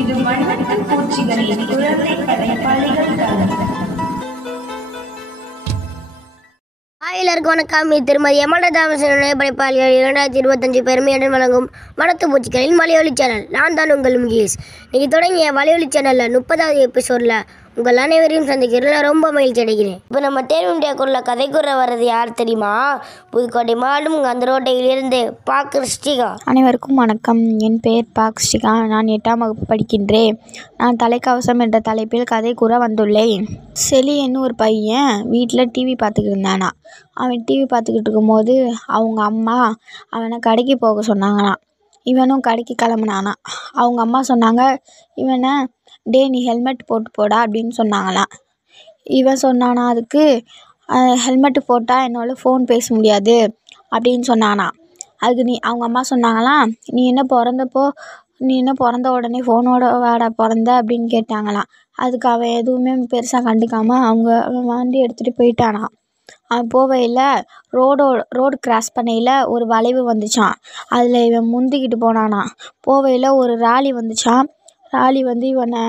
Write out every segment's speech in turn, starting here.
இது மண்ணட்டு பூச்சிகளின் குழந்தை படைப்பாளிகள் தளம். எல்லாருக்கும் வணக்கம். திருமதி எமலதாமசனுடைய படைப்பாளிகள் 2025 பெருமையுடன் வழங்கும் மனத்து பூச்சிகளின் மலையொலி சேனல். நான் தான் உங்கள் முகேஷ். இன்றைக்கி தொடங்கிய மலையொலி சேனலில் 30வது எபிசோடில் உங்கள் அனைவரையும் சந்திக்கிறதுல ரொம்ப மகிழ்ச்சி அடைகிறேன். இப்போ நம்ம தேர்வு இந்தியா குரலில் கதை கூற வர்றது யார் தெரியுமா? புதுக்கோட்டை மாவட்டம் அந்த ரோட்டையிலிருந்து பா கிருஷ்டிகா. அனைவருக்கும் வணக்கம். என் பெயர் பா கிருஷ்டிகா. நான் 8ஆம் வகுப்பு படிக்கின்றேன். நான் தலைக்கவசம் என்ற தலைப்பில் கதை கூற வந்துள்ளேன். செலின்னு ஒரு பையன் வீட்டில் டிவி பார்த்துக்கிட்டு இருந்தானா. அவன் டிவி பார்த்துக்கிட்டு இருக்கும்போது அவங்க அம்மா அவனை கடைக்கு போக சொன்னாங்களாம். இவனும் கடைக்கு கிளம்புனானா. அவங்க அம்மா சொன்னாங்க, இவனை நீ ஹெல்மெட் போட்டு போடா அப்படின்னு சொன்னாங்களாம். இவன் சொன்னானா, அதுக்கு ஹெல்மெட்டு போட்டால் என்னால் ஃபோன் பேச முடியாது அப்படின்னு சொன்னானா. அதுக்கு அவங்க அம்மா சொன்னாங்களாம், நீ என்ன பிறந்த உடனே ஃபோனோட வாடா பிறந்த அப்படின்னு கேட்டாங்களாம். அதுக்கு அவன் எதுவுமே பெருசாக கண்டுக்காமல் அவன் வண்டி எடுத்துகிட்டு போயிட்டானா. அவன் போவையில் ரோடு கிராஸ் பண்ணையில் ஒரு வளைவு வந்துச்சான். அதில் இவன் முந்திக்கிட்டு போனானா. போவையில் ஒரு ராலி வந்துச்சான். ராலி வந்து இவனை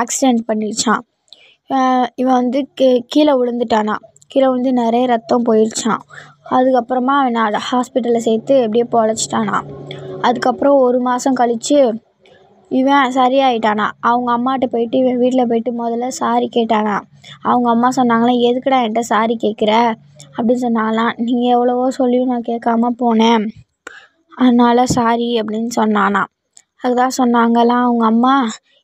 ஆக்சிடெண்ட் பண்ணிடுச்சான். இவன் வந்து கீழே விழுந்துட்டானா. கீழே விழுந்து நிறைய ரத்தம் போயிடுச்சான். அதுக்கப்புறமா அவனை ஹாஸ்பிட்டலில் சேர்த்து எப்படியோ பொழைச்சிட்டானா. அதுக்கப்புறம் 1 மாதம் கழித்து இவன் சரியாயிட்டானா. அவங்க அம்மாட்ட போயிட்டு இவன் வீட்டில் போயிட்டு முதல்ல சாரி கேட்டானா. அவங்க அம்மா சொன்னாங்களாம், எதுக்குடா என்கிட்ட சாரி கேட்குற அப்படின்னு சொன்னாங்களாம். நீங்கள் எவ்வளவோ சொல்லியும் நான் கேட்காம போனேன், அதனால் சாரி அப்படின்னு சொன்னானா. அதுதான் சொன்னாங்களாம் அவங்க அம்மா,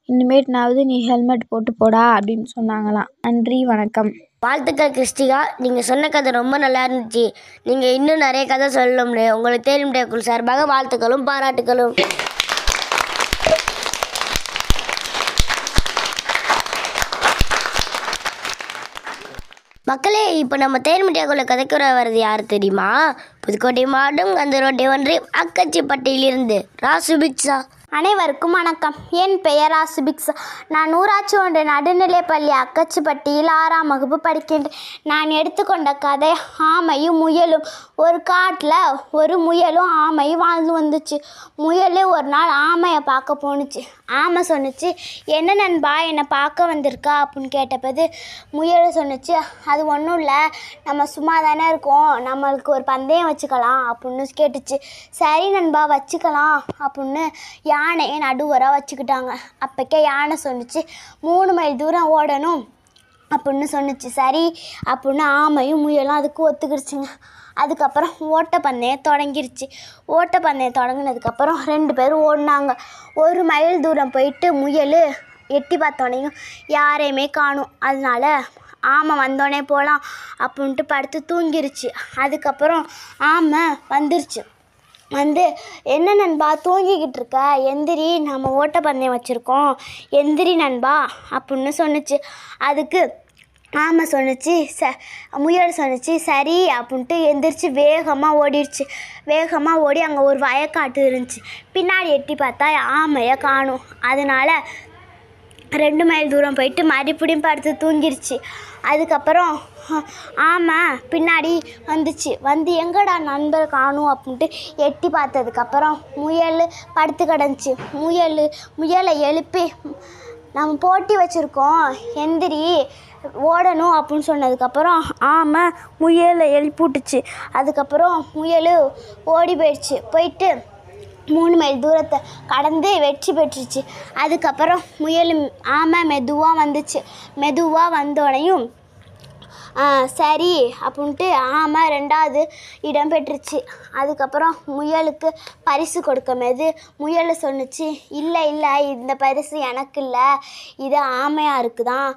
இனிமேட்னாவது நீ ஹெல்மெட் போட்டு போடா அப்படின்னு சொன்னாங்களாம். நன்றி, வணக்கம். வாழ்த்துக்கள் கிருஷ்டிகா. நீங்கள் சொன்ன கதை ரொம்ப நல்லா இருந்துச்சு. நீங்கள் இன்னும் நிறைய கதை சொல்லணும்னு உங்களுக்கு தேர்வு இந்தியா குழு சார்பாக வாழ்த்துக்களும் பாராட்டுகளும். மக்களே, இப்போ நம்ம தேர்வு இந்தியாக்குள்ள கதைக்குற வர்றது யார் தெரியுமா? புதுக்கோட்டை மாவட்டம் அந்த ரோட்டை ஒன்றியம் அக்கச்சிப்பட்டியிலிருந்து ராசுபிக்ஸா. அனைவருக்கும் வணக்கம். என் பெயர் ராசுபிக்ஸா. நான் ஊராட்சி ஒன்றிய நடுநிலைப்பள்ளி அக்கச்சிப்பட்டியில் 6ஆம் வகுப்பு படிக்கின்றேன். நான் எடுத்துக்கொண்ட கதை ஆமையும் முயலும். ஒரு காட்டில் ஒரு முயலும் ஆமையும் வாழ்ந்து வந்துச்சு. முயலே ஒரு நாள் ஆமையை பார்க்க போணுச்சு. ஆமை சொன்னிச்சு, என்ன நண்பா என்னை பார்க்க வந்திருக்கா அப்படின்னு கேட்டபோது முயலை சொன்னிச்சு, அது ஒன்றும் இல்லை, நம்ம சும்மா தானே இருக்கோம், நம்மளுக்கு ஒரு பந்தயம் வச்சுக்கலாம் அப்படின்னு கேட்டுச்சு. சரி நண்பா வச்சுக்கலாம் அப்படின்னு யானையை நடுவராக வச்சுக்கிட்டாங்க. அப்போக்கே யானை சொன்னிச்சு, 3 மைல் தூரம் ஓடணும் அப்படின்னு சொன்னிச்சு. சரி அப்படின்னு ஆமையும் முயலும் அதுக்கு ஒத்துக்கிடுச்சுங்க. அதுக்கப்புறம் ஓட்டப்பந்தயம் தொடங்கிருச்சு. ஓட்டப்பந்தயம் தொடங்கினதுக்கப்புறம் 2 பேரும் ஓடினாங்க. 1 மைல் தூரம் போயிட்டு முயல் எட்டி பார்த்தோன்னையும் யாரையுமே காணும். அதனால ஆமை வந்தோடனே போகலாம் அப்படின்ட்டு படுத்து தூங்கிருச்சு. அதுக்கப்புறம் ஆமை வந்துருச்சு. வந்து, என்ன நண்பா தூங்கிக்கிட்டு இருக்க, எந்திரி, நம்ம ஓட்டப்பந்தயம் வச்சுருக்கோம், எந்திரி நண்பா அப்படின்னு சொன்னிச்சு. அதுக்கு ஆமை சொன்னிச்சு, முயல் சொன்னிச்சு சரி அப்படின்ட்டு எந்திரிச்சு வேகமாக ஓடிடுச்சு. வேகமாக ஓடி அங்கே ஒரு வயக்காட்டு இருந்துச்சு. பின்னாடி எட்டி பார்த்தா ஆமையை காணும். அதனால் 2 மைல் தூரம் போயிட்டு மறுபடியும் படுத்து தூங்கிருச்சு. அதுக்கப்புறம் ஆமை பின்னாடி வந்துச்சு. வந்து எங்கடா நண்பர் காணும் அப்படின்ட்டு எட்டி பார்த்ததுக்கப்புறம் முயல் படுத்து கிடந்துச்சு. முயலை எழுப்பி, நம்ம போட்டி வச்சுருக்கோம், எந்திரி ஓடணும் அப்படின்னு சொன்னதுக்கப்புறம் ஆமை முயலை எழுப்பிவிட்டுச்சு. அதுக்கப்புறம் முயல் ஓடி போயிட்டு 3 மைல் தூரத்தை கடந்து வெற்றி பெற்றுச்சு. அதுக்கப்புறம் ஆமை மெதுவாக வந்துச்சு. மெதுவாக வந்தோடனையும் சரி அப்படின்ட்டு ஆமை 2வது இடம் பெற்றுச்சு. அதுக்கப்புறம் முயலுக்கு பரிசு கொடுக்கும்போது முயலை சொன்னிச்சு, இல்லை இந்த பரிசு எனக்கு இல்லை, இது ஆமையாருக்கு தான்.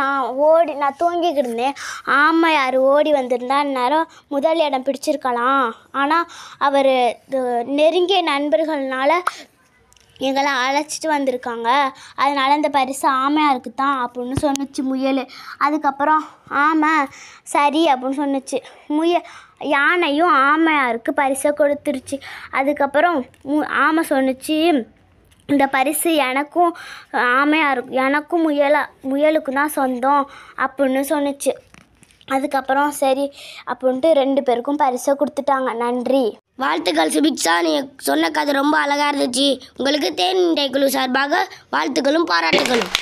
நான் தூங்கிக்கிட்டு இருந்தேன், ஆமையார் ஓடி வந்திருந்தா இந்நேரம் முதல் இடம் பிடிச்சிருக்கலாம். ஆனால் அவர் நெருங்கிய நண்பர்கள்னால எங்களை அழைச்சிட்டு வந்திருக்காங்க, அதனால் இந்த பரிசு ஆமையாருக்கு தான் அப்படின்னு சொன்னிச்சு முயல். அதுக்கப்புறம் ஆமை சரி அப்படின்னு சொன்னிச்சு. யானையும் ஆமையாருக்கு பரிசை கொடுத்துருச்சு. அதுக்கப்புறம் ஆமை சொன்னிச்சு, இந்த பரிசு எனக்கும் எனக்கும் முயலுக்கும் தான் சொந்தம் அப்படின்னு சொன்னிச்சு. அதுக்கப்புறம் சரி அப்படின்ட்டு 2 பேருக்கும் பரிசை கொடுத்துட்டாங்க. நன்றி. வாழ்த்துக்கள் சுபிக்ஷா, நீங்கள் சொன்ன கதை ரொம்ப அழகாக இருந்துச்சு. உங்களுக்கு தேனிண்டை குழு சார்பாக வாழ்த்துக்களும் பாராட்டுகளும்.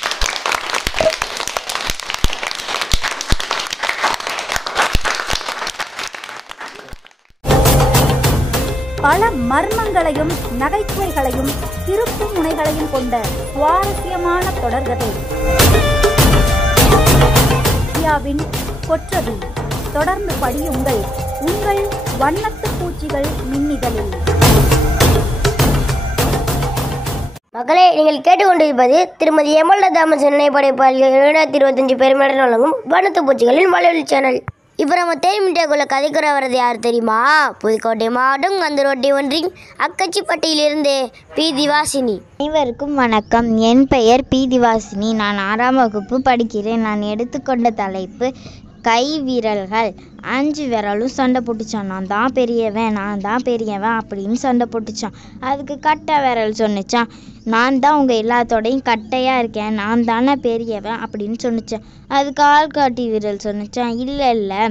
பல மர்மங்களையும் நகைச்சுவைகளையும் திருப்பு முனைகளையும் கொண்ட சுவாரஸ்யமான தொடர்கதை இந்தியாவின் கொற்றவை. தொடர்ந்து படியுங்கள் உங்கள் வண்ணத்து பூச்சிகள் மின்னிதழில். மகளே, நீங்கள் கேட்டுக்கொண்டிருப்பது திருமதி எமல்டா தாமஸ் நினைப்படைப்பாளிகள் 2025 பெருமையுடன் வழங்கும் வண்ணத்து பூச்சிகளின் வலையொலி சேனல். இப்போ நம்ம தேனிமிட்டாக்குள்ள கதைக்குற வர்றது யார் தெரியுமா? புதுக்கோட்டை மாவட்டம் கந்தரோட்டை ஒன்றியம் அக்கச்சிப்பட்டியிலிருந்து பி. திவாசினி. அனைவருக்கும் வணக்கம். என் பெயர் பி. திவாசினி. நான் 6ஆம் வகுப்பு படிக்கிறேன். நான் எடுத்துக்கொண்ட தலைப்பு கை விரல்கள். 5 விரலும் சண்டை போட்டுச்சான். நான் தான் பெரியவன் அப்படின்னு சண்டை போட்டுச்சான். அதுக்கு கட்டை விரல் சொன்னிச்சான், நான் தான் உங்கள் எல்லாத்தோடையும் கட்டையாக இருக்கேன், நான் தானே பெரியவன் அப்படின்னு சொன்னிச்சான். அதுக்கு ஆள்காட்டி விரல் சொன்னிச்சான், இல்லை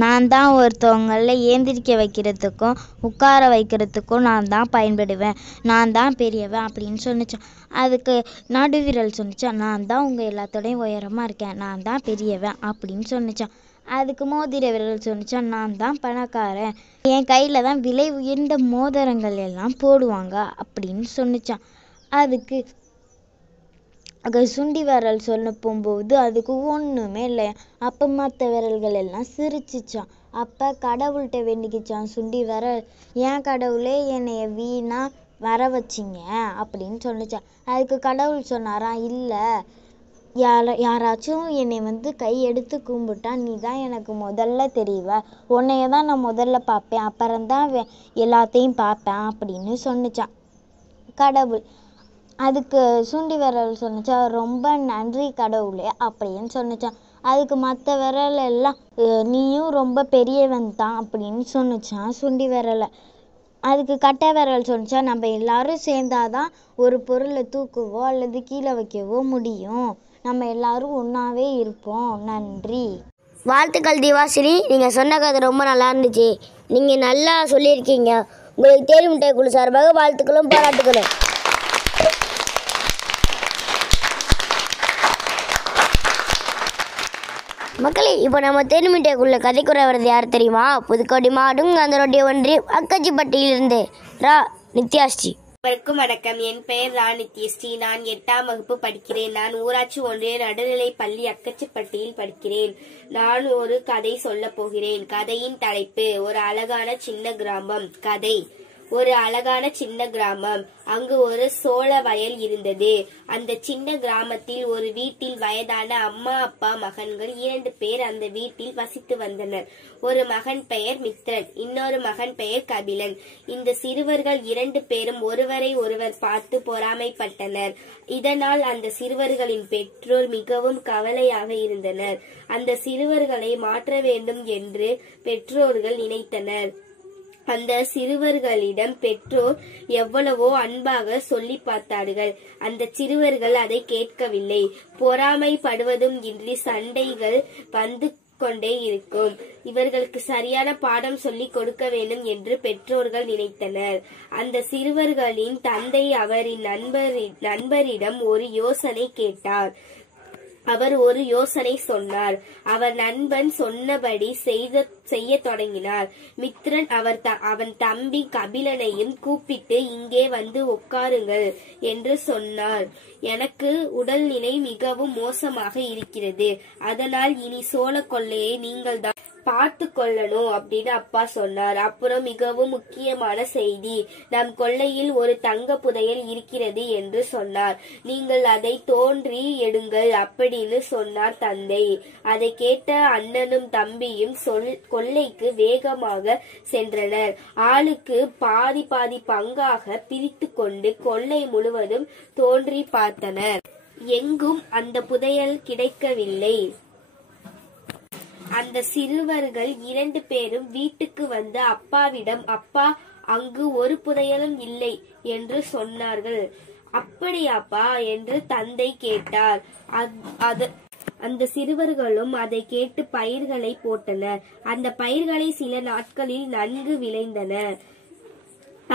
நான் தான் ஒருத்தவங்கள ஏந்திரிக்க வைக்கிறதுக்கும் உட்கார வைக்கிறதுக்கும் நான் தான் பயன்படுவேன், நான் தான் பெரியவன் அப்படின்னு சொன்னிச்சான். அதுக்கு நடுவிரல் சொன்னிச்சான், நான் தான் உங்கள் எல்லாத்தோடையும் உயரமாக இருக்கேன், நான் தான் பெரியவன் அப்படின்னு சொன்னிச்சான். அதுக்கு மோதிர விரல் சொன்னிச்சான், நான் தான் பணக்காரன், என் கையில் தான் விலை உயர்ந்த மோதிரங்கள் எல்லாம் போடுவாங்க அப்படின்னு சொன்னிச்சான். அதுக்கு சுண்டி விரல் சொல்ல போகும்போது அதுக்கு ஒன்றுமே இல்லை. அப்போ மற்ற விரல்கள் எல்லாம் சிரிச்சிச்சான். அப்போ கடவுள்கிட்ட வேண்டிக்கிச்சான் சுண்டி விரல், ஏன் கடவுளே என்னைய வீணா வர வச்சிங்க அப்படின்னு சொன்னிச்சான். அதுக்கு கடவுள் சொன்னாராம், இல்லை யாராச்சும் என்னை கை எடுத்து கும்பிட்டா நீ தான் எனக்கு முதல்ல தெரியவ, உன்னைய தான் நான் முதல்ல பார்ப்பேன், அப்புறம்தான் எல்லாத்தையும் பார்ப்பேன் அப்படின்னு சொன்னிச்சான் கடவுள். அதுக்கு சுண்டி விரல் சொன்னிச்சா, ரொம்ப நன்றி கடவுளே அப்படின்னு சொன்னிச்சான். அதுக்கு மற்ற விரல் எல்லாம் நீயும் ரொம்ப பெரியவன் தான் அப்படின்னு சொன்னிச்சான் சுண்டி விரலை. அதுக்கு கட்டை விரல் சொன்னிச்சா, நம்ம எல்லாரும் சேர்ந்தாதான் ஒரு பொருளை தூக்கவோ அல்லது கீழே வைக்கவோ முடியும், நம்ம எல்லாரும் ஒன்றாவே இருப்போம், நன்றி. வாழ்த்துக்கள் திவாசினி, நீங்கள் சொன்ன கதை ரொம்ப நல்லா இருந்துச்சு. நீங்கள் நல்லா சொல்லியிருக்கீங்க. உங்களுக்கு தேனிமிட்டாய் குழு சார்பாக வாழ்த்துக்களும் பாராட்டுகளும். மக்களே, இப்போ நம்ம தேனிமிட்டாய்க்குள்ள கதைக்குற வர்றது யார் தெரியுமா? புதுக்கோட்டை மாவட்டம் கந்தரோட்டை ஒன்றியம் அக்கச்சிப்பட்டியிலிருந்து ரா. நித்யாஸ்ரீ. அனைவருக்கும் வணக்கம். என் பெயர் ரா. நித்யஸ்ரீ. நான் 8ஆம் வகுப்பு படிக்கிறேன். நான் ஊராட்சி ஒன்றிய நடுநிலை பள்ளி அக்கச்சிப்பட்டியில் படிக்கிறேன். நான் ஒரு கதை சொல்ல போகிறேன். கதையின் தலைப்பு ஒரு அழகான சின்ன கிராமம். கதை. ஒரு அழகான சின்ன கிராமம். அங்கு ஒரு சோள வயல் இருந்தது. அந்த சின்ன கிராமத்தில் ஒரு வீட்டில் வயதான அம்மா அப்பா மகன்கள் 2 பேர் அந்த வீட்டில் வசித்து வந்தனர். ஒரு மகன் பெயர் மித்ரன், இன்னொரு மகன் பெயர் கபிலன். இந்த சிறுவர்கள் 2 பேரும் ஒருவரை ஒருவர் பார்த்து பொறாமைப்பட்டனர். இதனால் அந்த சிறுவர்களின் பெற்றோர் மிகவும் கவலையாக இருந்தனர். அந்த சிறுவர்களை மாற்ற வேண்டும் என்று பெற்றோர்கள் நினைத்தனர். அந்த சிறுவர்களிடம் பெற்றோர் எவ்வளவோ அன்பாக சொல்லி பார்த்தார்கள். அந்த சிறுவர்கள் அதை கேட்கவில்லை. பொறாமைப்படுவதும் இன்றி சண்டைகள் வந்து கொண்டே இருக்கும். இவர்களுக்கு சரியான பாடம் சொல்லி கொடுக்க வேண்டும் என்று பெற்றோர்கள் நினைத்தனர். அந்த சிறுவர்களின் தந்தை அவரின் நண்பரிடம் ஒரு யோசனை கேட்டார். அவர் ஒரு யோசனை சொன்னார். அவர் நண்பன் சொன்னபடி செய்ய தொடங்கினார். மித்ரன் அவன் தம்பி கபிலனையும் கூப்பிட்டு இங்கே வந்து உட்காருங்கள் என்று சொன்னார். எனக்கு உடல்நிலை மிகவும் மோசமாக இருக்கிறது. அதனால் இனி சோள கொள்ளையை நீங்கள் தான் பார்த்து கொள்ளணும் அப்படின்னு அப்பா சொன்னார். அப்புறம் மிகவும் முக்கியமான செய்தி, நம் கொள்ளையில் ஒரு தங்க புதையல் இருக்கிறது என்று சொன்னார். நீங்கள் அதை தோன்றி எடுங்கள் அப்படின்னு சொன்னார் தந்தை. அதை கேட்ட அண்ணனும் தம்பியும் கொள்ளைக்கு வேகமாக சென்றனர். ஆளுக்கு பாதி பங்காக பிரித்து கொண்டு கொள்ளை முழுவதும் தோன்றி பார்த்தனர். எங்கும் அந்த புதையல் கிடைக்கவில்லை. அந்த சிறுவர்கள் 2 பேரும் வீட்டுக்கு வந்து அப்பாவிடம், அப்பா, அங்கு ஒரு புதையலும் இல்லை என்று சொன்னார்கள். அப்படியாப்பா என்று தந்தை கேட்டார். அந்த சிறுவர்களும் அதை கேட்டு பயிர்களை போட்டனர். அந்த பயிர்களை சில நாட்களில் நன்கு விளைந்தன.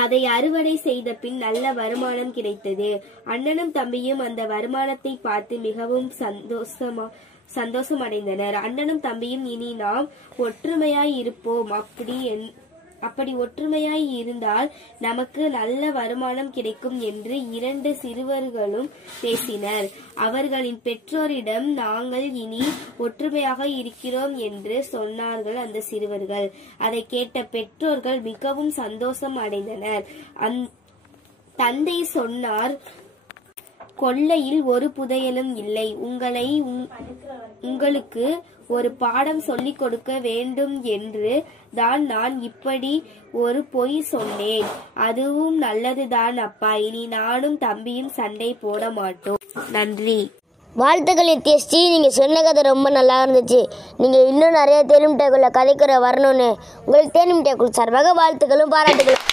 அதை அறுவடை செய்த பின் நல்ல வருமானம் கிடைத்தது. அண்ணனும் தம்பியும் அந்த வருமானத்தை பார்த்து மிகவும் சந்தோஷம் அடைந்தனர். அண்ணனும் தம்பியும் இனி நாம் ஒற்றுமையாய் இருப்போம், அப்படி ஒற்றுமையாய் இருந்தால் நமக்கு நல்ல வருமானம் கிடைக்கும் என்று 2 சிறுவர்களும் பேசினர். அவர்களின் பெற்றோரிடம் நாங்கள் இனி ஒற்றுமையாக இருக்கிறோம் என்று சொன்னார்கள் அந்த சிறுவர்கள். அதை கேட்ட பெற்றோர்கள் மிகவும் சந்தோஷம் அடைந்தனர். தந்தை சொன்னார், கொல்லையில் ஒரு புதையலும் இல்லை. உங்களுக்கு ஒரு பாடம் சொல்லிக் கொடுக்க வேண்டும் என்று தான் நான் இப்படி ஒரு பொய் சொன்னேன். அதுவும் நல்லதுதான் அப்பா. இனி நானும் தம்பியும் சண்டை போட மாட்டோம். நன்றி. வாழ்த்துக்கள் நித்யஸ்ரீ, நீங்கள் சொன்ன கதை ரொம்ப நல்லா இருந்துச்சு. நீங்கள் இன்னும் நிறைய தேனிமிட்டாக்குள்ள கதைக்குற வரணும்னு உங்களுக்கு தேனிமிட்டாக்குள் சார்பாக வாழ்த்துக்களும் பாராட்டுகளும்.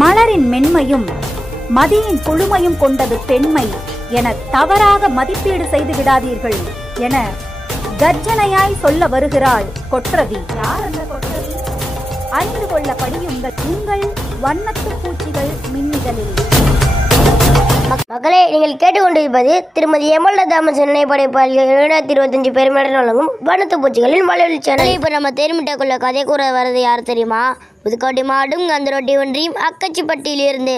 மலரின் மென்மையும் மதியின் குழுமையும் கொண்டது பெண்மை என தவறாக மதிப்பீடு செய்து விடாதீர்கள் என கர்ஜனையாய் சொல்ல வருகிறாள் கொற்றதி. யார் அந்த கொற்றதி? அறிந்து கொள்ள படியுங்கள் உங்கள் வண்ணத்து பூச்சிகள் மின்னிதழில். மகளே, நீங்கள் கேட்டுக்கொண்டிருப்பது திருமதி எமல்டா தாமஸ் சென்னை படைப்பாளிகள் 2025 பெருமையுடன் வழங்கும் வண்ணத்து பூச்சிகளின் மலையாளி சேனல். இப்போ நம்ம தேனிமிட்டாக்குள்ள கதை கூற வர்றது யார் தெரியுமா? புதுக்கோட்டை மாவட்டம் கந்தரோட்டி ஒன்றியம் அக்கச்சிப்பட்டியிலிருந்து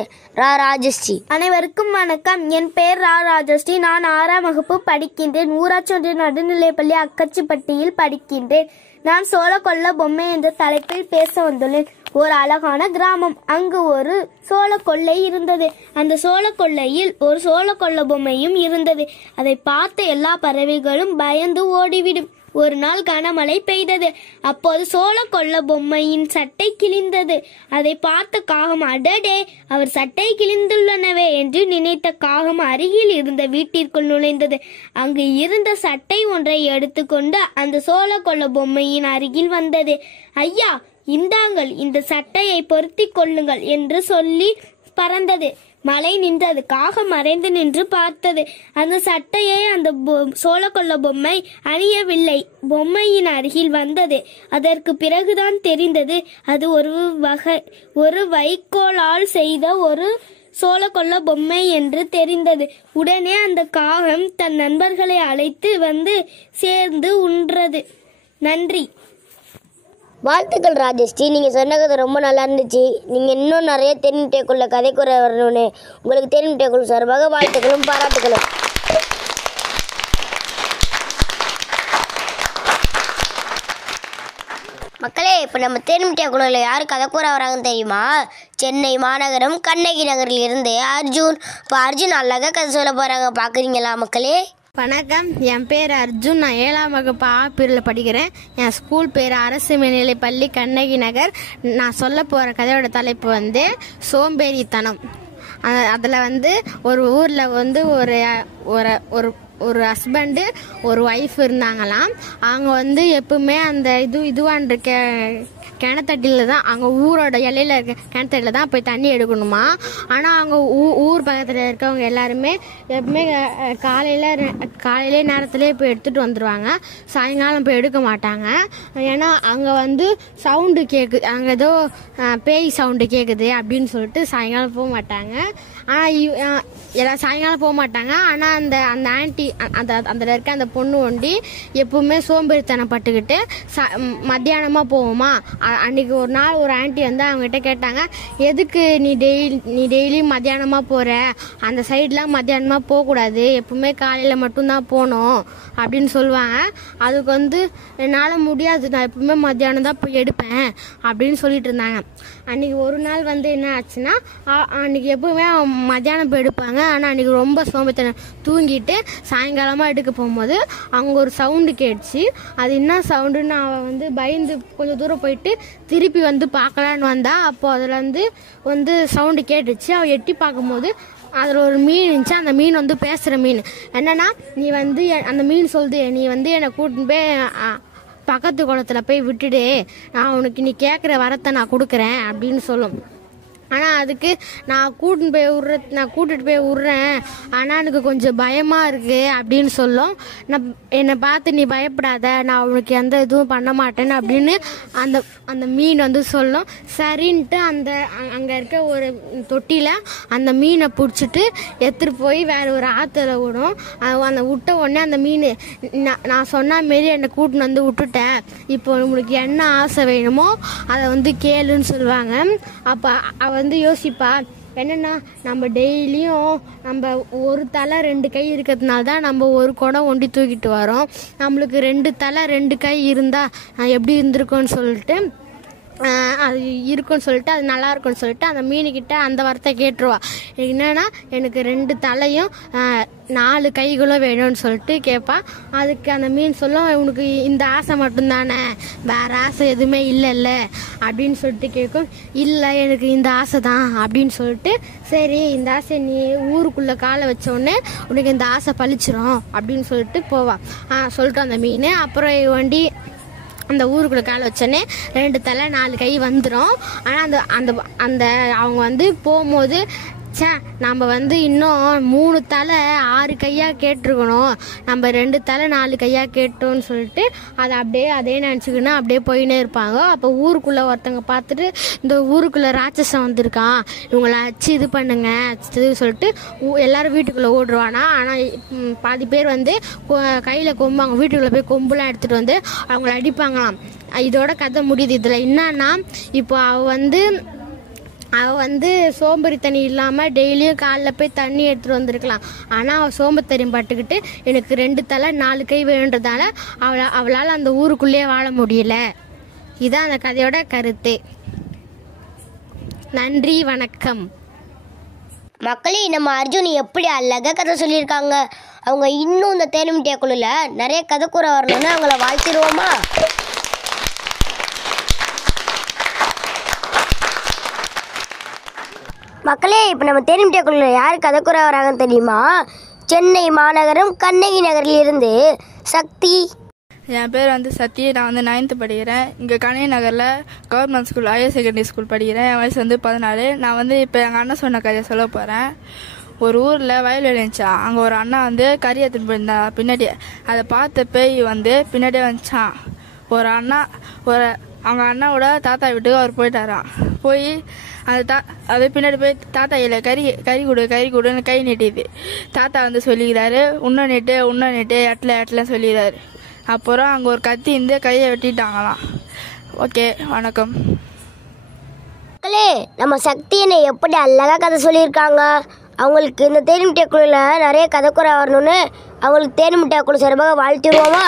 ராஜஸ்ரீ. அனைவருக்கும் வணக்கம். என் பெயர் ராஜஸ்ரீ. நான் 6ஆம் வகுப்பு படிக்கின்றேன். ஊராட்சி ஒன்றிய நடுநிலைப்பள்ளி அக்கச்சிப்பட்டியில் படிக்கின்றேன். நான் சோளக்கொல்ல பொம்மை என்ற தலைப்பில் பேச வந்துள்ளேன். ஒரு அழகான கிராமம். அங்கு ஒரு சோளக்கொல்லை இருந்தது. அந்த சோளக்கொல்லையில் ஒரு சோளக்கொல்ல பொம்மையும் இருந்தது. அதை பார்த்த எல்லா பறவைகளும் பயந்து ஓடிவிடும். ஒரு நாள் கனமழை பெய்தது. அப்போது சோளக்கொல்ல பொம்மையின் சட்டை கிழிந்தது. அதை பார்த்த காகம், அடடே, அவர் சட்டை கிழிந்துள்ளனவே என்று நினைத்த காகம் அருகில் இருந்த வீட்டிற்குள் நுழைந்தது. அங்கு இருந்த சட்டை ஒன்றை எடுத்துக்கொண்டு அந்த சோளக்கொல்ல பொம்மையின் அருகில் வந்தது. ஐயா, இந்தாங்கள், இந்த சட்டையை பொருத்தி கொள்ளுங்கள் என்று சொல்லி பறந்தது. மழை நின்றது. காகம் மறைந்து நின்று பார்த்தது. அந்த சட்டையை அந்த சோளக்கொல்ல பொம்மை அணியவில்லை. பொம்மையின் அருகில் வந்தது. அதற்கு பிறகுதான் தெரிந்தது அது ஒரு வைக்கோலால் செய்த ஒரு சோளக்கொல்ல பொம்மை என்று தெரிந்தது. உடனே அந்த காகம் தன் நண்பர்களை அழைத்து வந்து சேர்ந்து உண்றது. நன்றி. வாழ்த்துக்கள் ராஜஸ்ரீ, நீங்கள் சொன்ன கதை ரொம்ப நல்லா இருந்துச்சு. நீங்கள் இன்னும் நிறைய தேனிமிட்டாக்குள்ள கதை கூற வரணும்னு உங்களுக்கு தேனிமிட்டாக்குள் சார்பாக வாழ்த்துக்களும் பாராட்டுகளும். மக்களே, இப்போ நம்ம தேனிமிட்டாக்குள்ள யார் கதை கூற வராங்கன்னு தெரியுமா? சென்னை மாநகரம் கண்ணகி நகரில் இருந்து அர்ஜுன். இப்போ அர்ஜுன் அழகாக கதை சொல்ல போகிறாங்க. பார்க்குறீங்களா மக்களே? வணக்கம், என் பேர் அர்ஜுன். நான் 7ஆம் வகுப்பு ஆ பிரிவில் படிக்கிறேன். என் ஸ்கூல் பேர் அரசு மேல்நிலைப்பள்ளி கண்ணகி நகர். நான் சொல்ல போகிற கதையோட தலைப்பு வந்து சோம்பேறித்தனம். அதில் வந்து ஒரு ஊரில் வந்து ஒரு ஹஸ்பண்டு ஒரு ஒய்ஃப் இருந்தாங்களாம். அவங்க வந்து எப்பவுமே அந்த இதுவான் கிணத்தட்டியில் தான், அவங்க ஊரோட எல்லையில் இருக்க கிணத்தட்டியில் தான் போய் தண்ணி எடுக்கணுமா. ஆனால் அவங்க ஊர் பக்கத்தில் இருக்கவங்க எல்லாருமே எப்பவுமே காலையிலே நேரத்துலேயே போய் எடுத்துகிட்டு வந்துடுவாங்க. சாயங்காலம் போய் எடுக்க மாட்டாங்க. ஏன்னா அங்கே வந்து சவுண்டு கேட்குது, அங்கே ஏதோ பேய் சவுண்டு கேட்குது அப்படின்னு சொல்லிட்டு சாயங்காலம் போக மாட்டாங்க. ஆனால் எல்லாம் சாயங்காலம் போக மாட்டாங்க. ஆனால் அந்த ஆன்ட்டி அதில் இருக்க அந்த பொண்ணு ஒண்டி எப்பவுமே சோம்பேறித்தனம் பட்டுக்கிட்டு மத்தியானமாக போவோமா. அன்றைக்கி ஒரு நாள் ஒரு ஆன்ட்டி வந்து அவங்ககிட்ட கேட்டாங்க, எதுக்கு நீ டெய்லி மத்தியானமாக போகிற? அந்த சைட்லாம் மத்தியானமாக போகக்கூடாது, எப்பவுமே காலையில் மட்டும்தான் போகணும் அப்படின்னு சொல்லுவாங்க. அதுக்கு வந்து என்னால் முடியாது, நான் எப்பவுமே மத்தியானம் தான் போய் எடுப்பேன் அப்படின்னு சொல்லிட்டு இருந்தாங்க. அன்றைக்கி ஒரு நாள் வந்து என்ன ஆச்சுன்னா, அன்றைக்கி எப்பவுமே மத்தியானம் போய் எடுப்பாங்க. ஆனால் அன்றைக்கி ரொம்ப சோம்பேறித்தனம் தூங்கிட்டு சாயங்காலமாக எடுக்க போகும்போது அங்கே ஒரு சவுண்டு கேட்டுச்சு. அது என்ன சவுண்டுன்னு அவன் வந்து பயந்து கொஞ்சம் தூரம் போயிட்டு திருப்பி வந்து பார்க்கலான்னு வந்தா. அப்போ அதில் வந்து சவுண்டு கேட்டுச்சு. அவன் எட்டி பார்க்கும்போது அதில் ஒரு மீன் இருந்துச்சு. அந்த மீன் வந்து பேசுகிற மீன். என்னன்னா, நீ வந்து அந்த மீன் சொல்லுது, நீ வந்து என்னை கூட்டின்னு போய் பக்கத்து குளத்தில் போய் விட்டுடு, நான் உனக்கு நீ கேட்குற வரத்தை நான் கொடுக்குறேன் அப்படின்னு சொல்லும். ஆனால் அதுக்கு நான் கூட்டிட்டு போய் விட்றேன், ஆனால் எனக்கு கொஞ்சம் பயமாக இருக்குது அப்படின்னு சொல்லும். என்னை பார்த்து நீ பயப்படாத, நான் உனக்கு எந்த இதுவும் பண்ண மாட்டேன்னு அப்படின்னு அந்த மீன் வந்து சொல்லும். சரின்ட்டு அங்கே இருக்க ஒரு தொட்டியில் அந்த மீனை பிடிச்சிட்டு எடுத்துகிட்டு போய் வேற ஒரு ஆற்றுல விடும். அந்த விட்ட உடனே அந்த மீன், நான் சொன்ன மாரி என்னை கூட்டின்னு வந்து விட்டுட்டேன், இப்போ உங்களுக்கு என்ன ஆசை வேணுமோ அதை வந்து கேளுன்னு சொல்லுவாங்க. அப்போ அவள் வந்து யோசிப்பா, என்னென்னா நம்ம டெய்லியும் நம்ம ஒரு தலை 2 கை இருக்கிறதுனால தான் நம்ம ஒரு குடம் ஒண்டி தூக்கிட்டு வரோம். நம்மளுக்கு 2 தலை 2 கை இருந்தால் எப்படி இருந்திருக்கும்னு சொல்லிட்டு அது இருக்குன்னு சொல்லிட்டு அது நல்லா இருக்குன்னு சொல்லிட்டு அந்த மீனுக்கிட்ட அந்த வார்த்தை கேட்டுருவா. என்னன்னா எனக்கு 2 தலையும் 4 கைகளும் வேணும்னு சொல்லிட்டு கேட்பா. அதுக்கு அந்த மீன் சொல்லும், உனக்கு இந்த ஆசை மட்டும்தானே, வேற ஆசை எதுவுமே இல்லைல்ல அப்படின்னு சொல்லிட்டு கேட்கும். இல்லை எனக்கு இந்த ஆசை தான் அப்படின்னு சொல்லிட்டு, சரி இந்த ஆசை நீ ஊருக்குள்ளே காலை வச்சோடனே உனக்கு இந்த ஆசை பழிச்சிரும் அப்படின்னு சொல்லிட்டு போவா. சொல்லிட்டு அந்த மீன் அப்புறம் வண்டி அந்த ஊருக்குள்ளே காலை வச்சோடனே 2 தலை 4 கை வந்துடும். ஆனால் அந்த அவங்க வந்து போகும்போது, நம்ம வந்து இன்னும் 3 தலை 6 கையாக கேட்டிருக்கணும், நம்ம 2 தலை 4 கையாக கேட்டோன்னு சொல்லிட்டு அதை அதே நினச்சிக்கின்னு அப்படியே போயின்னே இருப்பாங்க. அப்போ ஊருக்குள்ளே ஒருத்தங்க பார்த்துட்டு, இந்த ஊருக்குள்ளே ராட்சசம் வந்திருக்கான், இவங்கள அச்சு இது பண்ணுங்க சொல்லிட்டு எல்லாரும் வீட்டுக்குள்ளே ஓடுருவானா. ஆனால் பாதி பேர் வந்து கையில் கொம்பு, அவங்க வீட்டுக்குள்ளே போய் கொம்புலாம் எடுத்துகிட்டு வந்து அவங்கள அடிப்பாங்களாம். இதோட கதை முடியுது. இதில் என்னன்னா, இப்போ அவள் வந்து சோம்பேறித்தனி இல்லாமல் டெய்லியும் காலைல போய் தண்ணி எடுத்துகிட்டு வந்திருக்கலாம். ஆனால் அவள் சோம்பேறித்தனம் பட்டுக்கிட்டு எனக்கு 2 தலை 4 கை வேணுன்றதால அவளால் அந்த ஊருக்குள்ளேயே வாழ முடியல. இதுதான் அந்த கதையோட கருத்து. நன்றி, வணக்கம். மக்களே, நம்ம அர்ஜுன் எப்படி அழகாக கதை சொல்லியிருக்காங்க. அவங்க இன்னும் இந்த தேனுமிட்டியா குழுவில் நிறைய கதை கூற வரணும்னு அவங்கள வாழ்த்திடுவோமா? மக்களே, இப்போ நம்ம தேனுமிட்டியா குழுவில் யார் கதை கூற வராங்கன்னு தெரியுமா? சென்னை மாநகரம் கண்ணகி நகரில் இருந்து சக்தி. என் பேர் வந்து சத்யா. நான் வந்து 9th படிக்கிறேன். இங்கே கண்ணகி நகரில் government school higher secondary school படிக்கிறேன். என் வயசு வந்து 14. நான் வந்து இப்போ எங்கள் அண்ணன் சொன்ன கதையை சொல்ல போகிறேன். ஒரு ஊரில் வயல் விளைஞ்சான். அங்கே ஒரு அண்ணா வந்து கறி எடுத்துன்னு போயிருந்தான். பின்னாடி அதை பார்த்த பேய் வந்து பின்னாடியே வந்துச்சான். அவங்க அண்ணாவோட தாத்தா வீட்டுக்கு அவர் போயிட்டாரான். போய் அது பின்னாடி போய் தாத்தா இல்லை கறி கொடுன்னு கை நீட்டிது. தாத்தா வந்து சொல்லிக்கிறாரு, இன்னும் நெட்டு எட்டல சொல்லிக்கிறாரு. அப்புறம் அங்கே ஒரு கத்தி இருந்து கையை வெட்டிட்டாங்களாம். ஓகே, வணக்கம். மக்களே, நம்ம சக்தியனை எப்படி அழகாக கதை சொல்லியிருக்காங்க. அவங்களுக்கு இந்த தேனுமிட்டியா குழுவில் நிறைய கதை கூற வரணும்னு அவங்களுக்கு தேனுமிட்டியா குழு சார்பாக வாழ்த்திடுவோமா?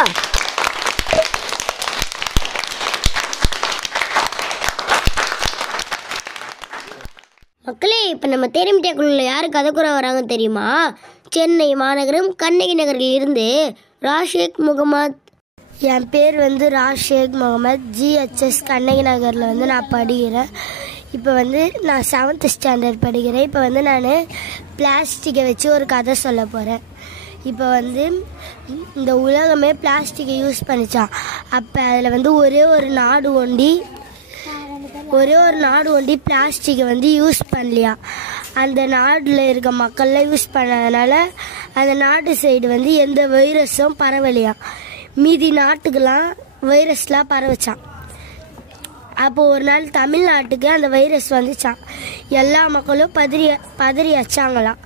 மக்களே, இப்போ நம்ம தேனுமிட்டியா குழுவில் யார் கதை கூற வராங்கன்னு தெரியுமா? சென்னை மாநகரம் கண்ணகி நகரில் இருந்து ராஷேக் முகமது. என் பேர் வந்து ராஷேக் முகமது. GHS கண்ணகி நகரில் வந்து நான் படிக்கிறேன். இப்போ வந்து நான் 7th ஸ்டாண்டர்ட் படிக்கிறேன். இப்போ வந்து நான் பிளாஸ்டிக்கை வச்சு ஒரு கதை சொல்ல போகிறேன். இப்போ வந்து இந்த உலகமே பிளாஸ்டிக்கை யூஸ் பண்ணிச்சான். அப்போ அதில் வந்து ஒரே ஒரு நாடு ஒண்டி பிளாஸ்டிக்கை வந்து யூஸ் பண்ணலையா. அந்த நாட்டில் இருக்க மக்கள்லாம் யூஸ் பண்ணதுனால அந்த நாட்டு சைடு வந்து எந்த வைரஸும் பரவலையா. மீதி நாட்டுக்கெல்லாம் வைரஸ்லாம் பரவச்சான். அப்போ ஒரு நாள் தமிழ்நாட்டுக்கு அந்த வைரஸ் வந்துச்சான். எல்லா மக்களும் பதறி வச்சாங்களாம்.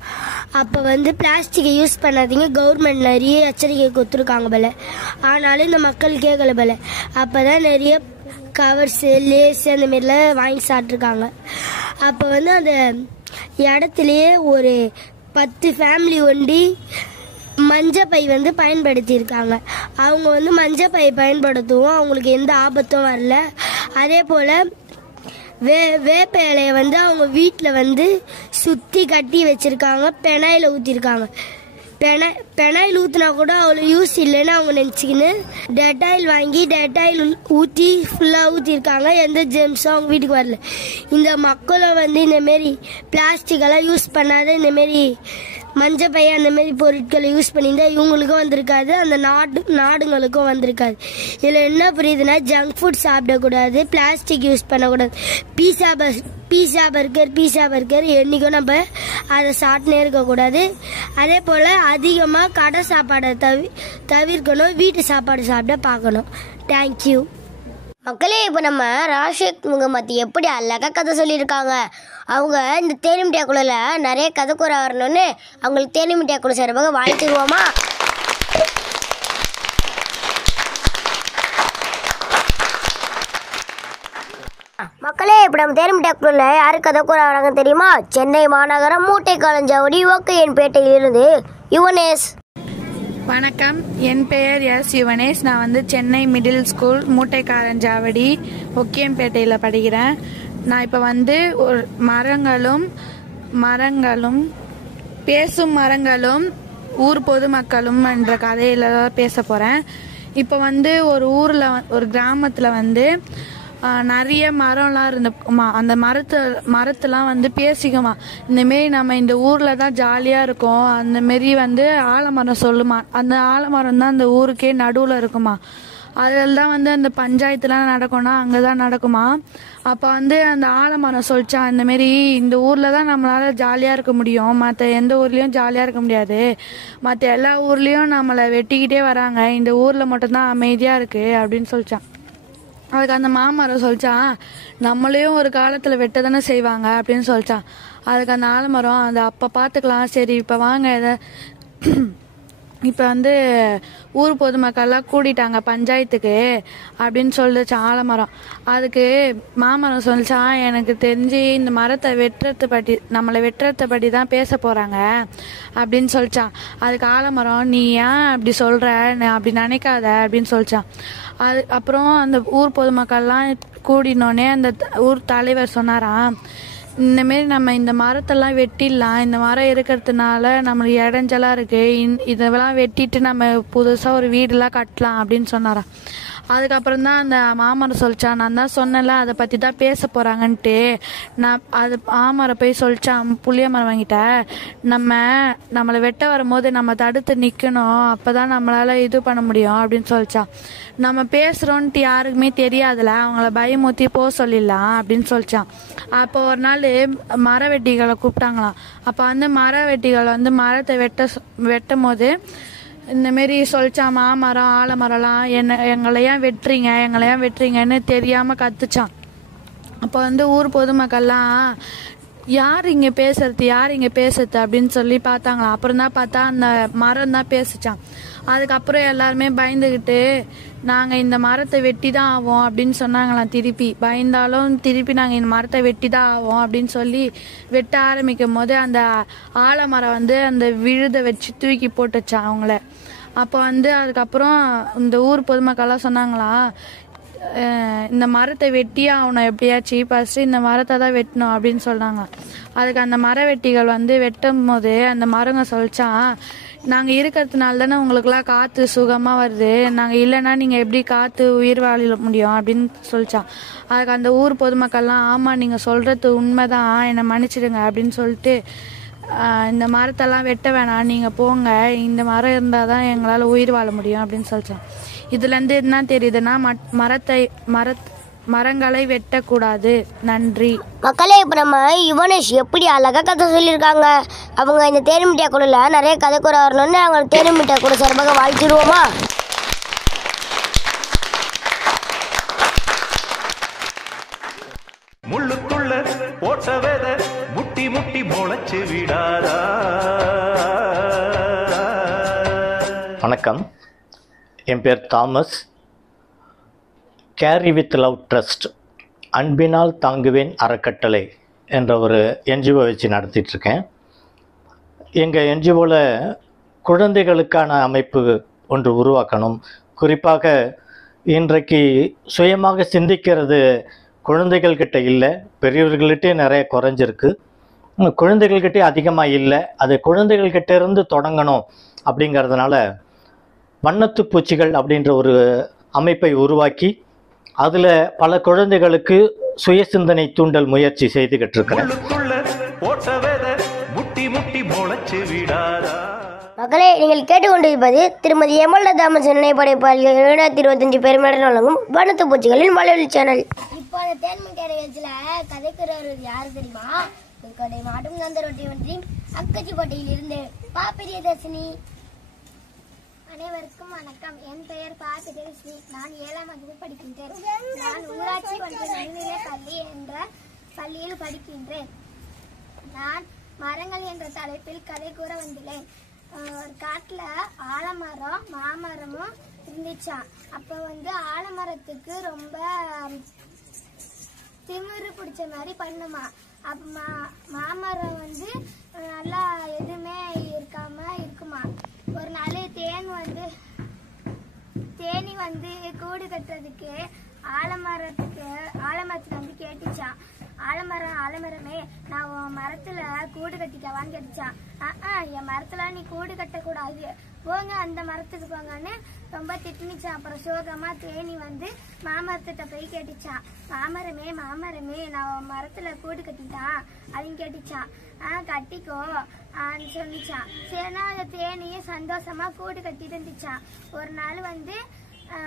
அப்போ வந்து பிளாஸ்டிக்கை யூஸ் பண்ணாதீங்க, கவர்மெண்ட் நிறைய எச்சரிக்கை கொடுத்துருக்காங்க போல. ஆனாலும் இந்த மக்கள் கேட்கல போல. அப்போ தான் நிறைய கவர்ஸு லேஸு அந்த மாரிலாம் வாங்கி சாப்பிட்ருக்காங்க. அப்போ வந்து அந்த இடத்துலையே ஒரு 10 ஃபேமிலி ஒண்டி மஞ்சப்பை வந்து பயன்படுத்தியிருக்காங்க. அவங்க வந்து மஞ்சப்பை பயன்படுத்தவும் அவங்களுக்கு எந்த ஆபத்தும் வரல. அதே போல் வேப்ப இலையை வந்து அவங்க வீட்டில் வந்து சுற்றி கட்டி வச்சுருக்காங்க. பெனாயில் ஊற்றிருக்காங்க. பெனாயில் ஊற்றினா கூட அவ்வளோ யூஸ் இல்லைன்னு அவங்க நினச்சிக்கின்னு டெட்டாயில் வாங்கி டெட்டாயில் ஊற்றி ஃபுல்லாக ஊற்றிருக்காங்க. எந்த ஜெம்ஸும் அவங்க வீட்டுக்கு வரல. இந்த மக்களும் வந்து இந்தமாரி பிளாஸ்டிக்கெல்லாம் யூஸ் பண்ணாத இந்தமாரி மஞ்சப்பையை அந்தமாரி பொருட்களை யூஸ் பண்ணியிருந்தால் இவங்களுக்கும் வந்திருக்காது, அந்த நாடுங்களுக்கும் வந்திருக்காது. இதில் என்ன புரியுதுன்னா, ஜங்க் ஃபுட் சாப்பிடக்கூடாது, பிளாஸ்டிக் யூஸ் பண்ணக்கூடாது, பீஸா பர்கர் என்றைக்கும் நம்ம அதை சாப்பிட்டுனே இருக்கக்கூடாது. அதே போல் அதிகமாக கடை சாப்பாடை தவிர்க்கணும், வீட்டு சாப்பாடு சாப்பிட பார்க்கணும். தேங்க்யூ. மக்களே, இப்போ நம்ம ராஷிக் முகமதி எப்படி அழகாக கதை சொல்லியிருக்காங்க. அவங்க இந்த தேனி மிட்டாய் குழுவில் நிறைய கதை கூற வரணும்னு அவங்களுக்கு தேனி மிட்டாய் குழு சார்பாக வாழ்த்துக்குவோமா? மக்களே, இப்போ நம்ம தேனி மிட்டாய் குழுவில் யாரு கதை கூற வராங்க தெரியுமா? சென்னை மாநகரம் மூட்டைக்காலஞ்சாவடி ஓக்கையன்பேட்டையிலிருந்து யுவனேஷ். வணக்கம், என் பெயர் எஸ் யுவனேஷ். நான் வந்து சென்னை மிடில் ஸ்கூல் மூட்டைக்காரஞ்சாவடி ஒக்கியம்பேட்டையில் படிக்கிறேன். நான் இப்போ வந்து ஒரு மரங்களும் பேசும் மரங்களும் ஊர் பொதுமக்களும் என்ற கதையில் தான் பேச போகிறேன். இப்போ வந்து ஒரு கிராமத்தில் வந்து நிறைய மரம்லாம் இருந்துக்குமா. அந்த மரத்தெல்லாம் வந்து பேசிக்குமா, இந்தமாரி நம்ம இந்த ஊரில் தான் ஜாலியாக இருக்கோம், அந்தமாரி வந்து ஆலமரம் சொல்லுமா. அந்த ஆலமரம் தான் அந்த ஊருக்கே நடுவில் இருக்குமா. அதில் தான் வந்து அந்த பஞ்சாயத்துலாம் நடக்கும்னா அங்கே தான் நடக்குமா. அப்போ வந்து அந்த ஆலமரம் சொல்லிச்சா, இந்தமாரி இந்த ஊரில் தான் நம்மளால் ஜாலியாக இருக்க முடியும், மற்ற எந்த ஊர்லேயும் ஜாலியாக இருக்க முடியாது, மற்ற எல்லா ஊர்லேயும் நம்மளை வெட்டிக்கிட்டே வராங்க, இந்த ஊரில் மட்டும்தான் அமைதியாக இருக்குது அப்படின்னு சொல்லிச்சான். அதுக்கு அந்த மாமரம் சொல்லிச்சான், நம்மளையும் ஒரு காலத்தில் வெட்ட தானே செய்வாங்க அப்படின்னு சொல்லிச்சான். அதுக்கு அந்த ஆலமரம், அது அப்போ பார்த்துக்கலாம், சரி இப்போ வாங்க இப்போ வந்து ஊர் பொதுமக்கள்லாம் கூட்டிட்டாங்க பஞ்சாயத்துக்கு அப்படின்னு சொல்லிச்சான் ஆலமரம். அதுக்கு மாமரம் சொல்லிச்சான், எனக்கு தெரிஞ்சு இந்த மரத்தை நம்மளை வெட்டுறதை பற்றி தான் பேச போகிறாங்க அப்படின்னு சொல்லிச்சான். அதுக்கு ஆலமரம், நீ ஏன் அப்படி சொல்கிற, அப்படி நினைக்காத அப்படின்னு சொல்லிச்சான். அப்புறம் அந்த ஊர் பொதுமக்கள்லாம் கூடினோடனே அந்த ஊர் தலைவர் சொன்னாராம், இந்தமாரி நம்ம இந்த மரத்தெல்லாம் வெட்டிடலாம், இந்த மரம் இருக்கிறதுனால நம்மளுக்கு இடைஞ்சலாக இருக்குது, இதெல்லாம் வெட்டிட்டு நம்ம புதுசாக ஒரு வீடெல்லாம் கட்டலாம் அப்படின்னு சொன்னாராம். அதுக்கப்புறம் தான் அந்த மாமரம் சொல்லிச்சான், நான் தான் சொன்னேன்ல அதை பற்றி தான் பேச போகிறாங்கன்ட்டு. அது மாமரம் போய் சொல்லிச்சான் புளிய மரம் வாங்கிட்ட, நம்மளை வெட்ட வரும்போது நம்ம தடுத்து நிற்கணும், அப்போ தான் நம்மளால் இது பண்ண முடியும் அப்படின்னு சொல்லிச்சான். நம்ம பேசுகிறோன்ட்டு யாருக்குமே தெரியாதுல, அவங்கள பயமுத்தி போக சொல்லிடலாம் அப்படின்னு சொல்லிச்சான். அப்போ ஒரு நாள் மர வெட்டிகளை கூப்பிட்டாங்களாம். அப்போ வந்து மர வெட்டிகள் வந்து மரத்தை வெட்டும் போது இந்தமாரி சொல்லிச்சான், மாமரம் ஆலமரம்லாம் எங்களை ஏன் வெட்டுறீங்கன்னு தெரியாமல் கத்துச்சான். அப்போ வந்து ஊர் பொதுமக்கள்லாம் யார் இங்கே பேசுறது அப்படின்னு சொல்லி பார்த்தாங்களாம். அப்புறம் தான் பார்த்தா அந்த மரம் தான் பேசிச்சான். அதுக்கப்புறம் எல்லாருமே பயந்துக்கிட்டு நாங்கள் இந்த மரத்தை வெட்டி தான் ஆவோம் அப்படின்னு சொன்னாங்களாம். பயந்தாலும் திருப்பி நாங்கள் இந்த மரத்தை வெட்டி தான் ஆவோம் அப்படின்னு சொல்லி வெட்ட ஆரம்பிக்கும் போது அந்த ஆலமரம் வந்து அந்த விழுதை வச்சு தூக்கி போட்டுச்சான் அவங்கள. அப்போ வந்து அதுக்கப்புறம் இந்த ஊர் பொதுமக்கள்லாம் சொன்னாங்களாம், இந்த மரத்தை வெட்டியே ஆகணும், எப்படியாச்சும் ஃபர்ஸ்ட் இந்த மரத்தை தான் வெட்டணும் அப்படின்னு சொன்னாங்க. அதுக்கு அந்த மர வெட்டிகள் வந்து வெட்டும் போது அந்த மரங்க சொல்லிச்சான், நாங்கள் இருக்கிறதுனால தானே உங்களுக்குலாம் காற்று சுகமாக வருது, நாங்கள் இல்லைன்னா நீங்கள் எப்படி காற்று உயிர் வாழ முடியும் அப்படின்னு சொல்லிச்சான். அதுக்கு அந்த ஊர் பொதுமக்கள்லாம், ஆமாம் நீங்கள் சொல்கிறது உண்மைதான், என்னை மன்னிச்சிடுங்க அப்படின்னு சொல்லிட்டு, இந்த மரத்தெல்லாம் வெட்ட வேணாம், நீங்கள் போங்க, இந்த மரம் இருந்தால் தான் எங்களால் உயிர் வாழ முடியும் அப்படின்னு சொல்லிச்சான். இதுலேருந்து என்ன தெரியுதுன்னா, மரங்களை வெட்டக்கூடாது. நன்றி. மக்களே, இப்போ நம்ம யுவனேஷ் எப்படி அழகாக கதை சொல்லியிருக்காங்க. அவங்க இந்த தேனி மிட்டாய் குழுவில் நிறைய கதை கூற வரணும்னு அவங்க தேனி மிட்டாய் குழு சார்பாக வாழ்த்திடுவோமா? முள்ளுக்குள்ள போட்ட வேத முட்டி முட்டி முளைச்சு விடாதா. வணக்கம், என் பேர் Thomas. Carry with love trust, அன்பினால் தாங்குவேன் அறக்கட்டளை என்ற ஒரு என்ஜிஓ வச்சு நடத்திட்டுருக்கேன். எங்கள் என்ஜிஓவில் குழந்தைகளுக்கான அமைப்பு ஒன்று உருவாக்கணும். குறிப்பாக இன்றைக்கு சுயமாக சிந்திக்கிறது குழந்தைகள்கிட்ட இல்லை, பெரியவர்கள்கிட்டே நிறைய குறைஞ்சிருக்கு, குழந்தைகள்கிட்டே அதிகமாக இல்லை. அது குழந்தைகள்கிட்ட இருந்து தொடங்கணும். அப்படிங்கிறதுனால வண்ணத்து பூச்சிகள் அப்படின்ற ஒரு அமைப்பை உருவாக்கி அதில் பல குழந்தைகளுக்கு சுய சிந்தனை தூண்டல் முயற்சி செய்துகிட்டு இருக்கிறேன். மகளே, நீங்கள் கேட்டுக்கொண்டிருப்பது திருமதி எமல்டா தாமஸ் நினைவு படைப்பாளிகள் 2025 பெருமையுடன் வழங்கும் வனத்து பூச்சிகளின் மலையாளி சேனல். இப்போ அந்த தேன்முட்டை நிகழ்ச்சியில் கதைக்கிறவர் யார் தெரியுமா? கடை மாட்டும் அந்த ரொட்டி ஒன்றி அக்கச்சிப்பட்டியில் இருந்து பிரியதர்ஷினி. அனைவருக்கும் வணக்கம். என் பெயர் பிரியதர்ஷினி. நான் 7ஆம் வகுப்பு படிக்கின்றேன். நான் ஊராட்சி ஒன்றிய நடுநிலை பள்ளி என்ற பள்ளியில் படிக்கின்றேன். நான் மரங்கள் என்ற தலைப்பில் கதை கூற வந்துள்ளேன். ஒரு காட்டில் ஆலமரம் மாமரமும் இருந்துச்சான். அப்போ ஆலமரத்துக்கு ரொம்ப திமிரு பிடிச்ச மாதிரி பண்ணுமா. அப்போ மாமரம் நல்லா எதுவுமே இருக்காம இருக்குமா. ஒரு நாள் தேனி கூடு கட்டுறதுக்கு ஆலமரத்துல கேட்டுச்சான். ஆலமரமே, நான் உன் மரத்துல கூடு கட்டிக்கவான்னு கேட்டுச்சான். என் மரத்துல நீ கூடு கட்டக்கூடாது, போங்க அந்த மரத்துக்கு போங்கன்னு ரொம்ப திட்டுனுச்சான். அப்புறம் சோகமா தேனி மாமரத்திட்ட போய் கேட்டுச்சான். மாமரமே நான் உன் மரத்துல கூடு கட்டிட்டான் அப்படின்னு கேட்டுச்சான். கட்டிக்கோ சொல்லிச்சான். சரினா அந்த தேனியும் சந்தோஷமா கூடு கட்டிட்டு இருந்துச்சான். ஒரு நாள்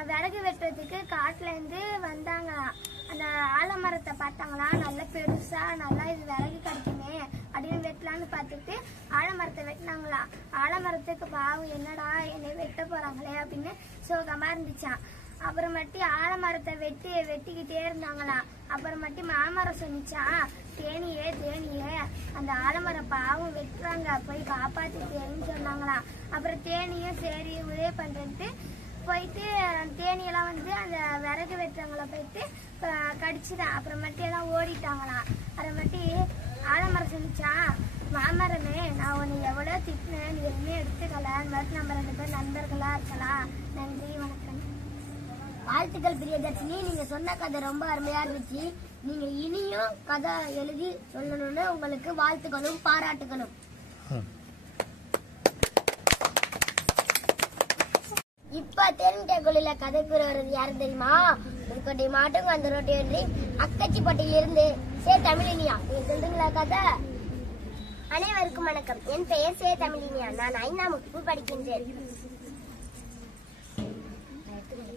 விறகு வெட்டுறதுக்கு காட்டுல இருந்து வந்தாங்களாம். அந்த ஆலமரத்தை பார்த்தாங்களாம். நல்ல பெருசா நல்லா இது விறகு கிடைக்குமே அப்படின்னு வெட்டலான்னு பார்த்துட்டு ஆலமரத்தை வெட்டினாங்களாம். ஆலமரத்துக்கு பாவம், என்னடா என்னை வெட்ட போறாங்களே அப்படின்னு சோகமா இருந்துச்சான். அப்புறமேட்டு ஆலமரத்தை வெட்டிக்கிட்டே இருந்தாங்களாம். அப்புறமேட்டு மாமரம் சொன்னிச்சான், தேனியே அந்த ஆலமரம் பாவம் வெட்டுறாங்க, போய் காப்பாத்திட்டேன்னு சொன்னாங்களாம். அப்புறம் தேனியும் சரி உதவி பண்றேன்ட்டு போயிட்டு தேனியெல்லாம் அந்த விறகு வெட்டுறவங்கள போயிட்டு கடிச்சுதான். அப்புறமேட்டு எல்லாம் ஓடிட்டாங்களாம். அப்புறமேட்டு ஆலமரம் சொல்லிச்சான், மாமரமே நான் உன்னை எவ்வளோ திட்டினேன், நீ எதுவுமே எடுத்துக்கல, அந்த மாதிரி நம்ம 2 பேர் நண்பர்களா இருக்கலாம். நன்றி, வணக்கம். வாழ்த்துக்கள் பிரியதர்ஷினி. நீங்க சொன்ன கதை ரொம்ப அருமையா இருந்துச்சு. நீங்க இனியும் கதை எழுதி சொல்லணும்னு உங்களுக்கு வாழ்த்துக்களும் பாராட்டுகளும். இப்ப தேன்முட்டைக்குள்ள கதை கூற வர்றது யாரு தெரியுமா? புதுக்கோட்டை மாவட்டம் அந்த ரோட்டை ஒன்றி அக்கச்சிப்பட்டியில் இருந்து தமிழினியா. நீங்க சொல்றீங்களா கதை? அனைவருக்கும் வணக்கம். என் பெயர் தமிழினியா. நான் 5ஆம் வகுப்பு படிக்கின்றேன்.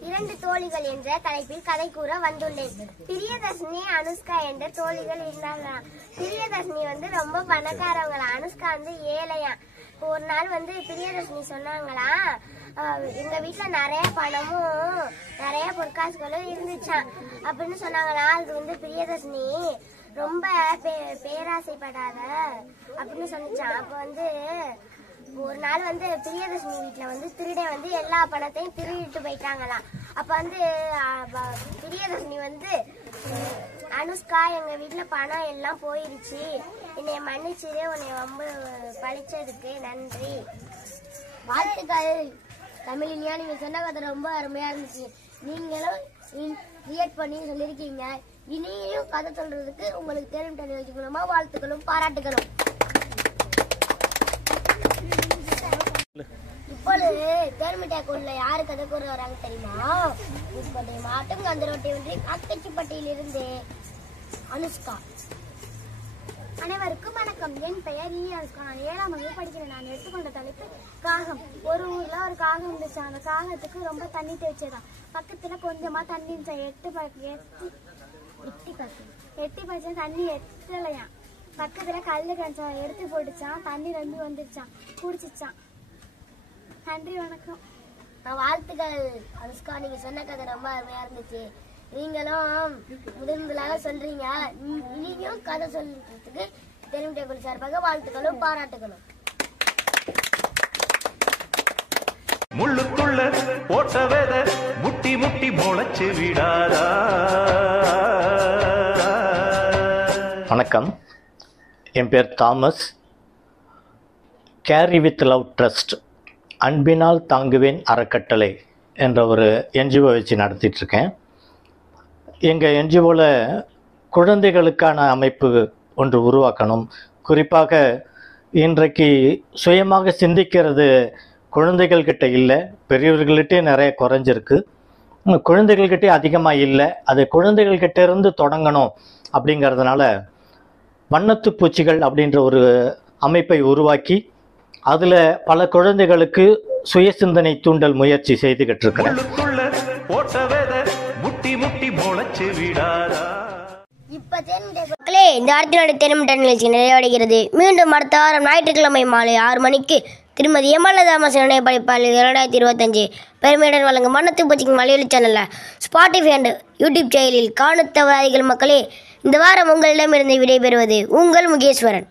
2 தோழிகள் என்ற தலைப்பில் கதை கூற வந்துள்ளேன். பிரியதர்ஷினி, அனுஷ்கா என்ற தோழிகள் இருந்தாங்களாம். பிரியதர்ஷினி ரொம்ப பணக்காரவங்களா, அனுஷ்கா ஏழையா. ஒரு நாள் பிரியதர்ஷினி சொன்னாங்களா, எங்க வீட்டுல நிறைய பணமும் நிறைய பொற்காசுகளும் இருந்துச்சான் அப்படின்னு சொன்னாங்களா. அது பிரியதர்ஷினி ரொம்ப பேராசைப்படாத அப்படின்னு சொன்னிச்சான். அப்ப ஒரு நாள் பிரியதர்ஷினி வீட்டுல திருடன் எல்லா பணத்தையும் திருடிட்டு போயிட்டாங்களாம். அப்ப பிரியதர்ஷினி அனுஷ்கா, எங்க வீட்டுல பணம் எல்லாம் போயிருச்சு, என்னைய மன்னிச்சிரு, உன்னை ரொம்ப பழிச்சதுக்கு நன்றி. வாழ்த்துக்கள் தமிழினியா. நீங்க சொன்ன கதை ரொம்ப அருமையா இருந்துச்சு. நீங்களும் கிரியேட் பண்ணி சொல்லியிருக்கீங்க. இனியும் கதை சொல்றதுக்கு உங்களுக்கு தேர்வு நிகழ்ச்சி மூலமா வாழ்த்துக்களும் பாராட்டுகளும். இப்பொழுது தேர்மிட்டாக்குள்ள யாரு கதை கூற வராங்க தெரியுமா? புதுக்கோட்டை மாவட்டம் அந்த ரோட்டை ஒன்றி அக்கச்சிப்பட்டியில் இருந்து அனுஷ்கா. அனைவருக்கும் வணக்கம். என் பெயர் அனுஷ்கா. நான் 7ஆம் வகுப்பு படிக்கிறேன். நான் எடுத்துக்கொண்ட தலைப்பு காகம். ஒரு ஊர்ல ஒரு காகம் இருந்துச்சு. அந்த காகத்துக்கு ரொம்ப தண்ணி தேய்ச்சதான். பக்கத்துல கொஞ்சமா தண்ணி இருந்துச்சா. எட்டி பச்சை தண்ணி எட்டலையாம். பக்கத்துல கல்லு கஞ்சா எடுத்து போட்டுச்சான். தண்ணி வந்துருச்சான், குடிச்சிச்சான். நன்றி, வணக்கம். வாழ்த்துக்கள் அனுஷ்கா. நீங்க சொன்ன கதை ரொம்ப அருமையா இருந்துச்சு. நீங்களும் முதலாக சொல்றீங்க. இனியும் கதை சொல்றதுக்கு தெரிவிட்ட சார்பாக வாழ்த்துக்களும் பாராட்டுகளும். முள்ளுக்குள்ள போட்ட வேத முட்டி முட்டி முளைச்சு விடாதா. வணக்கம், என் பேர் Thomas. Carry with love trust, அன்பினால் தாங்குவேன் அறக்கட்டளை என்ற ஒரு என்ஜிஓ வச்சு நடத்திட்டுருக்கேன். எங்கள் என்ஜிஓவில் குழந்தைகளுக்கான அமைப்பு ஒன்று உருவாக்கணும். குறிப்பாக இன்றைக்கு சுயமாக சிந்திக்கிறது குழந்தைகள்கிட்ட இல்லை, பெரியவர்கள்கிட்டே நிறைய குறைஞ்சிருக்கு. குழந்தைகள்கிட்டே அதிகமாக இல்லை. அது குழந்தைகள்கிட்ட இருந்து தொடங்கணும். அப்படிங்கிறதுனால வண்ணத்து பூச்சிகள் அப்படின்ற ஒரு அமைப்பை உருவாக்கி அதில் பல குழந்தைகளுக்கு சுய சிந்தனை தூண்டல் முயற்சி செய்துகிட்டு இருக்கிறேன். மக்களே, இந்த அடுத்த தினமிட்ட நிகழ்ச்சி நிறைவடைகிறது. மீண்டும் அடுத்த வாரம் ஞாயிற்றுக்கிழமை மாலை 6 மணிக்கு திருமதி எமலதாமஸ் இணைய படைப்பாளர் 2025 பெருமையுடன் வழங்கும் மனத்து பூச்சிக்கு மலையாளி சேனலில் ஸ்பாட்டிஃபை அண்ட் யூடியூப் செயலில் காண தவறாதீர்கள். மக்களே, இந்த வாரம் உங்களிடமிருந்து விடைபெறுவது உங்கள் முகேஸ்வரன்.